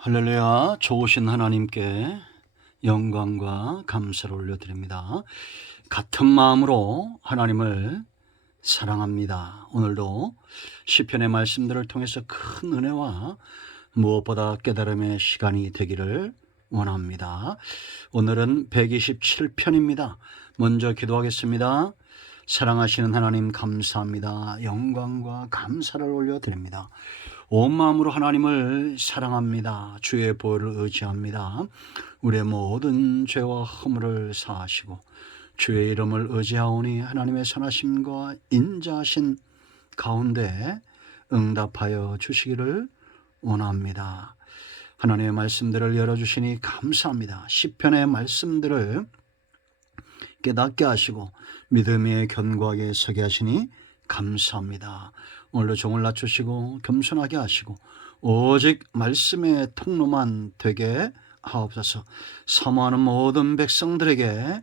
할렐루야. 좋으신 하나님께 영광과 감사를 올려드립니다. 같은 마음으로 하나님을 사랑합니다. 오늘도 시편의 말씀들을 통해서 큰 은혜와 무엇보다 깨달음의 시간이 되기를 원합니다. 오늘은 127편입니다. 먼저 기도하겠습니다. 사랑하시는 하나님 감사합니다. 영광과 감사를 올려드립니다. 온 마음으로 하나님을 사랑합니다. 주의 보혈을 의지합니다. 우리의 모든 죄와 허물을 사하시고 주의 이름을 의지하오니 하나님의 선하심과 인자하신 가운데 응답하여 주시기를 원합니다. 하나님의 말씀들을 열어주시니 감사합니다. 시편의 말씀들을 깨닫게 하시고 믿음에 견고하게 서게 하시니 감사합니다. 오늘도 종을 낮추시고 겸손하게 하시고 오직 말씀의 통로만 되게 하옵소서. 사모하는 모든 백성들에게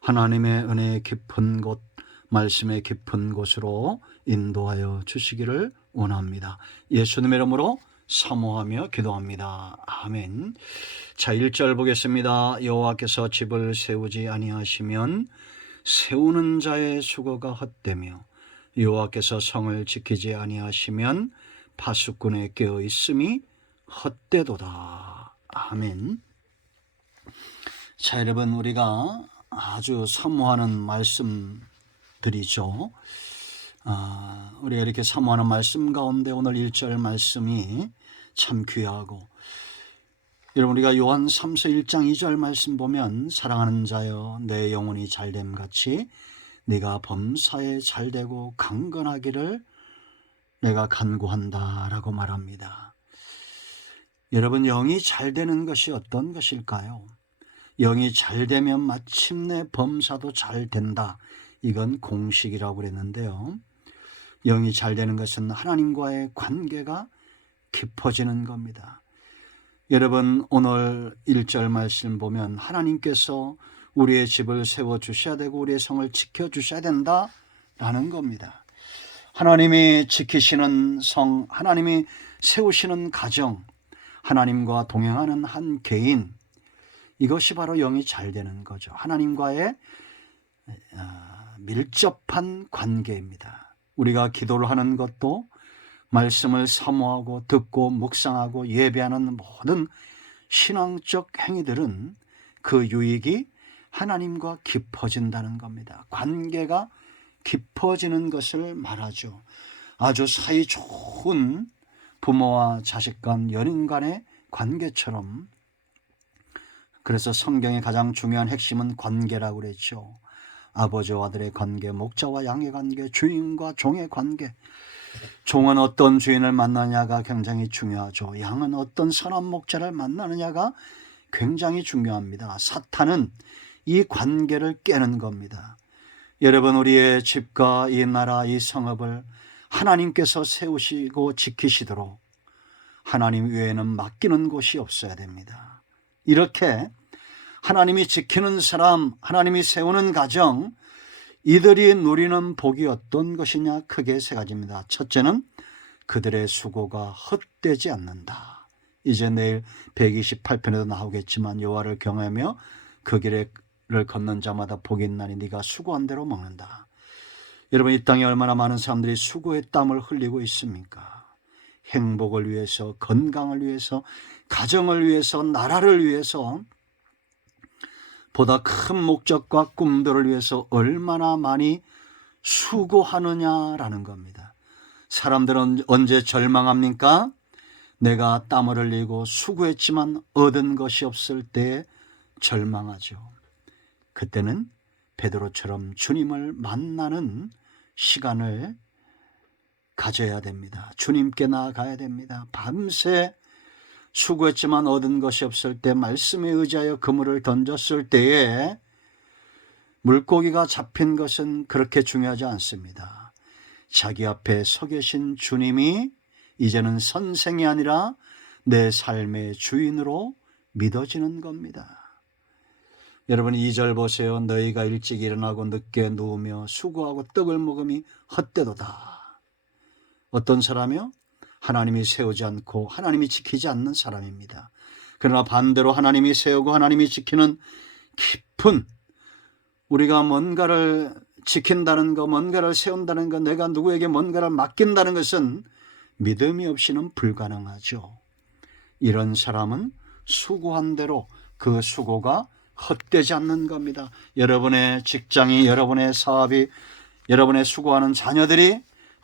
하나님의 은혜의 깊은 곳, 말씀의 깊은 곳으로 인도하여 주시기를 원합니다. 예수님의 이름으로 사모하며 기도합니다. 아멘. 자, 1절 보겠습니다. 여호와께서 집을 세우지 아니하시면 세우는 자의 수고가 헛되며 여호와께서 성을 지키지 아니하시면 파수꾼의 깨어 있음이 헛되도다. 아멘. 자, 여러분, 우리가 아주 사모하는 말씀들이죠. 우리가 이렇게 사모하는 말씀 가운데 오늘 1절 말씀이 참 귀하고, 여러분, 우리가 요한 3서 1장 2절 말씀 보면 사랑하는 자여 내 영혼이 잘됨 같이 네가 범사에 잘되고 강건하기를 내가 간구한다 라고 말합니다. 여러분, 영이 잘되는 것이 어떤 것일까요? 영이 잘되면 마침내 범사도 잘된다. 이건 공식이라고 그랬는데요. 영이 잘되는 것은 하나님과의 관계가 깊어지는 겁니다. 여러분, 오늘 1절 말씀 보면 하나님께서 우리의 집을 세워주셔야 되고 우리의 성을 지켜주셔야 된다라는 겁니다. 하나님이 지키시는 성, 하나님이 세우시는 가정, 하나님과 동행하는 한 개인, 이것이 바로 영이 잘 되는 거죠. 하나님과의 밀접한 관계입니다. 우리가 기도를 하는 것도 말씀을 사모하고 듣고 묵상하고 예배하는 모든 신앙적 행위들은 그 유익이 하나님과 깊어진다는 겁니다. 관계가 깊어지는 것을 말하죠. 아주 사이 좋은 부모와 자식 간, 연인 간의 관계처럼. 그래서 성경의 가장 중요한 핵심은 관계라고 그랬죠. 아버지와 아들의 관계, 목자와 양의 관계, 주인과 종의 관계. 종은 어떤 주인을 만나느냐가 굉장히 중요하죠. 양은 어떤 선한 목자를 만나느냐가 굉장히 중요합니다. 사탄은 이 관계를 깨는 겁니다. 여러분, 우리의 집과 이 나라, 이 성읍을 하나님께서 세우시고 지키시도록 하나님 외에는 맡기는 곳이 없어야 됩니다. 이렇게 하나님이 지키는 사람, 하나님이 세우는 가정, 이들이 누리는 복이 어떤 것이냐? 크게 세 가지입니다. 첫째는 그들의 수고가 헛되지 않는다. 이제 내일 128편에도 나오겠지만 여호와를 경외하며 그 길을 걷는 자마다 복이 있나니 네가 수고한 대로 먹는다. 여러분, 이 땅에 얼마나 많은 사람들이 수고의 땀을 흘리고 있습니까? 행복을 위해서, 건강을 위해서, 가정을 위해서, 나라를 위해서, 보다 큰 목적과 꿈들을 위해서 얼마나 많이 수고하느냐라는 겁니다. 사람들은 언제 절망합니까? 내가 땀을 흘리고 수고했지만 얻은 것이 없을 때 절망하죠. 그때는 베드로처럼 주님을 만나는 시간을 가져야 됩니다. 주님께 나아가야 됩니다. 밤새 수고했지만 얻은 것이 없을 때, 말씀에 의지하여 그물을 던졌을 때에 물고기가 잡힌 것은 그렇게 중요하지 않습니다. 자기 앞에 서 계신 주님이 이제는 선생이 아니라 내 삶의 주인으로 믿어지는 겁니다. 여러분, 2절 보세요. 너희가 일찍 일어나고 늦게 누우며 수고하고 떡을 먹음이 헛되도다. 어떤 사람이요? 하나님이 세우지 않고 하나님이 지키지 않는 사람입니다. 그러나 반대로 하나님이 세우고 하나님이 지키는 깊은, 우리가 뭔가를 지킨다는 것, 뭔가를 세운다는 것, 내가 누구에게 뭔가를 맡긴다는 것은 믿음이 없이는 불가능하죠. 이런 사람은 수고한 대로 그 수고가 헛되지 않는 겁니다. 여러분의 직장이, 여러분의 사업이, 여러분의 수고하는 자녀들이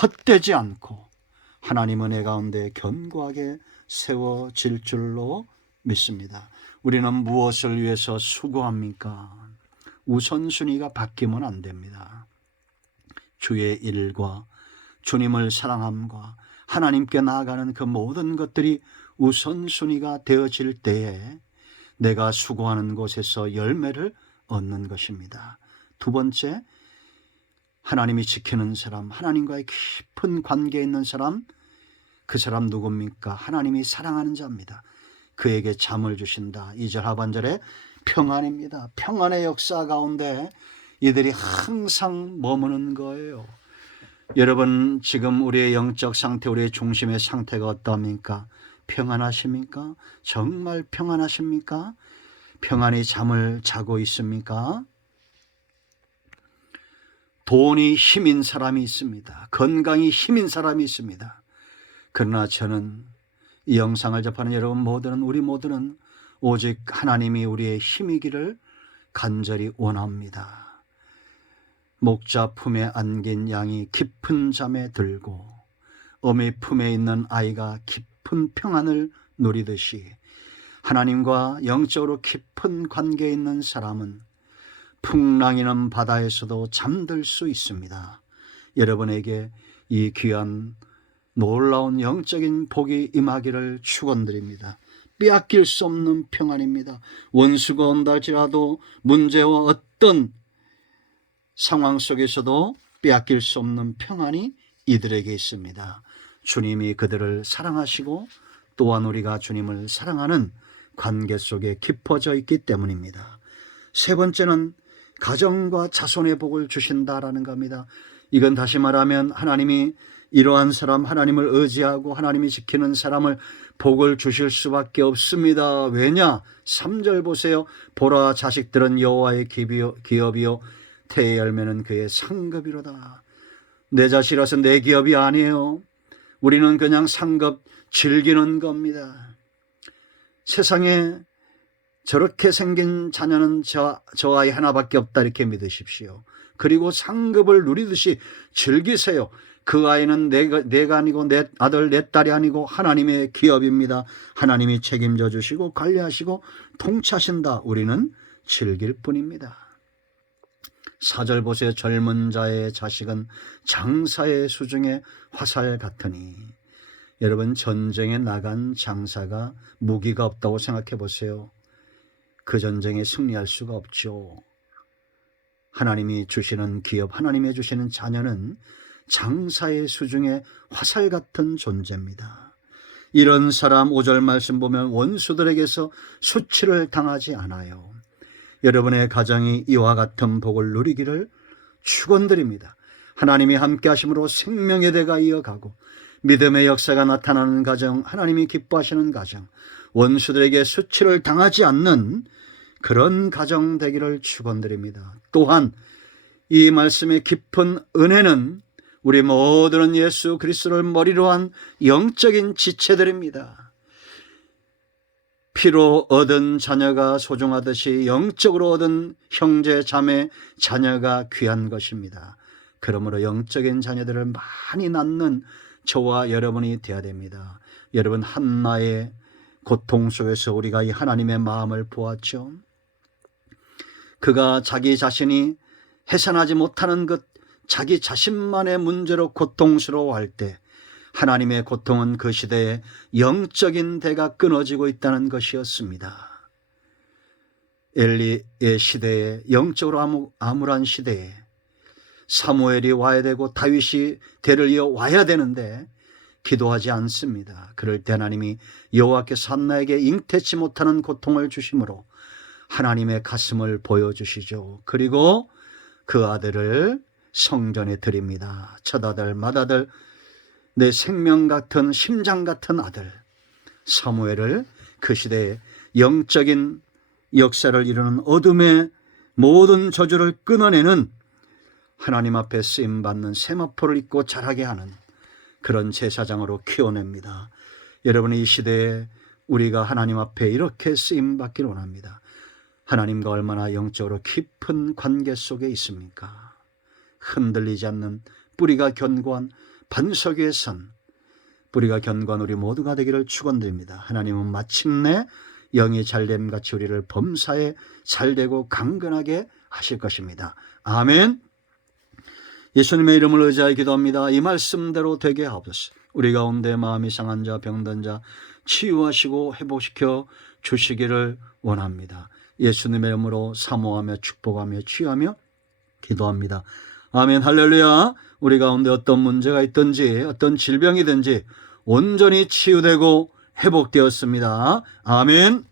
헛되지 않고 하나님 은혜 가운데 견고하게 세워질 줄로 믿습니다. 우리는 무엇을 위해서 수고합니까? 우선순위가 바뀌면 안 됩니다. 주의 일과 주님을 사랑함과 하나님께 나아가는 그 모든 것들이 우선순위가 되어질 때에 내가 수고하는 곳에서 열매를 얻는 것입니다. 두 번째, 하나님이 지키는 사람, 하나님과의 깊은 관계에 있는 사람, 그 사람 누굽니까? 하나님이 사랑하는 자입니다. 그에게 잠을 주신다. 2절 하반절에 평안입니다. 평안의 역사 가운데 이들이 항상 머무는 거예요. 여러분, 지금 우리의 영적 상태, 우리의 중심의 상태가 어떠합니까? 평안하십니까? 정말 평안하십니까? 평안히 잠을 자고 있습니까? 돈이 힘인 사람이 있습니다. 건강이 힘인 사람이 있습니다. 그러나 저는 이 영상을 접하는 여러분 모두는, 우리 모두는 오직 하나님이 우리의 힘이기를 간절히 원합니다. 목자 품에 안긴 양이 깊은 잠에 들고 어미 품에 있는 아이가 깊은 평안을 누리듯이 하나님과 영적으로 깊은 관계에 있는 사람은 풍랑이는 바다에서도 잠들 수 있습니다. 여러분에게 이 귀한 놀라운 영적인 복이 임하기를 축원드립니다. 빼앗길 수 없는 평안입니다. 원수가 온다 할지라도 문제와 어떤 상황 속에서도 빼앗길 수 없는 평안이 이들에게 있습니다. 주님이 그들을 사랑하시고 또한 우리가 주님을 사랑하는 관계 속에 깊어져 있기 때문입니다. 세 번째는 가정과 자손의 복을 주신다라는 겁니다. 이건 다시 말하면 하나님이 이러한 사람, 하나님을 의지하고 하나님이 지키는 사람을 복을 주실 수밖에 없습니다. 왜냐? 3절 보세요. 보라, 자식들은 여호와의 기업이요 태의 열매는 그의 상급이로다. 내 자식이라서 내 기업이 아니에요. 우리는 그냥 상급 즐기는 겁니다. 세상에 저렇게 생긴 자녀는 저 아이 하나밖에 없다 이렇게 믿으십시오. 그리고 상급을 누리듯이 즐기세요. 그 아이는 내가 아니고 내 아들 내 딸이 아니고 하나님의 기업입니다. 하나님이 책임져 주시고 관리하시고 통치하신다. 우리는 즐길 뿐입니다. 4절 보세요. 젊은 자의 자식은 장사의 수중에 화살 같으니. 여러분, 전쟁에 나간 장사가 무기가 없다고 생각해 보세요. 그 전쟁에 승리할 수가 없죠. 하나님이 주시는 기업, 하나님이 주시는 자녀는 장사의 수중에 화살 같은 존재입니다. 이런 사람 5절 말씀 보면 원수들에게서 수치를 당하지 않아요. 여러분의 가정이 이와 같은 복을 누리기를 축원드립니다. 하나님이 함께 하심으로 생명의 대가 이어가고 믿음의 역사가 나타나는 가정, 하나님이 기뻐하시는 가정, 원수들에게 수치를 당하지 않는 그런 가정 되기를 축원드립니다. 또한 이 말씀의 깊은 은혜는 우리 모두는 예수 그리스도를 머리로 한 영적인 지체들입니다. 피로 얻은 자녀가 소중하듯이 영적으로 얻은 형제 자매 자녀가 귀한 것입니다. 그러므로 영적인 자녀들을 많이 낳는 저와 여러분이 되어야 됩니다. 여러분, 한나의 고통 속에서 우리가 이 하나님의 마음을 보았죠. 그가 자기 자신이 해산하지 못하는 것, 자기 자신만의 문제로 고통스러워할 때 하나님의 고통은 그 시대에 영적인 대가 끊어지고 있다는 것이었습니다. 엘리의 시대에, 영적으로 암울한 시대에 사무엘이 와야 되고 다윗이 대를 이어 와야 되는데 기도하지 않습니다. 그럴 때 하나님이 여호와께서 한나에게 잉태치 못하는 고통을 주심으로 하나님의 가슴을 보여주시죠. 그리고 그 아들을 성전에 드립니다. 첫 아들, 맏아들, 내 생명 같은 심장 같은 아들 사무엘을 그 시대에 영적인 역사를 이루는 어둠의 모든 저주를 끊어내는 하나님 앞에 쓰임받는 세마포를 입고 자라게 하는 그런 제사장으로 키워냅니다. 여러분, 이 시대에 우리가 하나님 앞에 이렇게 쓰임받기를 원합니다. 하나님과 얼마나 영적으로 깊은 관계 속에 있습니까? 흔들리지 않는 뿌리가 견고한 반석 위에 선 뿌리가 견고한 우리 모두가 되기를 축원드립니다. 하나님은 마침내 영이 잘됨 같이 우리를 범사에 잘되고 강건하게 하실 것입니다. 아멘. 예수님의 이름을 의지하여 기도합니다. 이 말씀대로 되게 하옵소서. 우리 가운데 마음이 상한 자, 병든 자 치유하시고 회복시켜 주시기를 원합니다. 예수님의 이름으로 사모하며 축복하며 치유하며 기도합니다. 아멘. 할렐루야. 우리 가운데 어떤 문제가 있든지 어떤 질병이든지 온전히 치유되고 회복되었습니다. 아멘.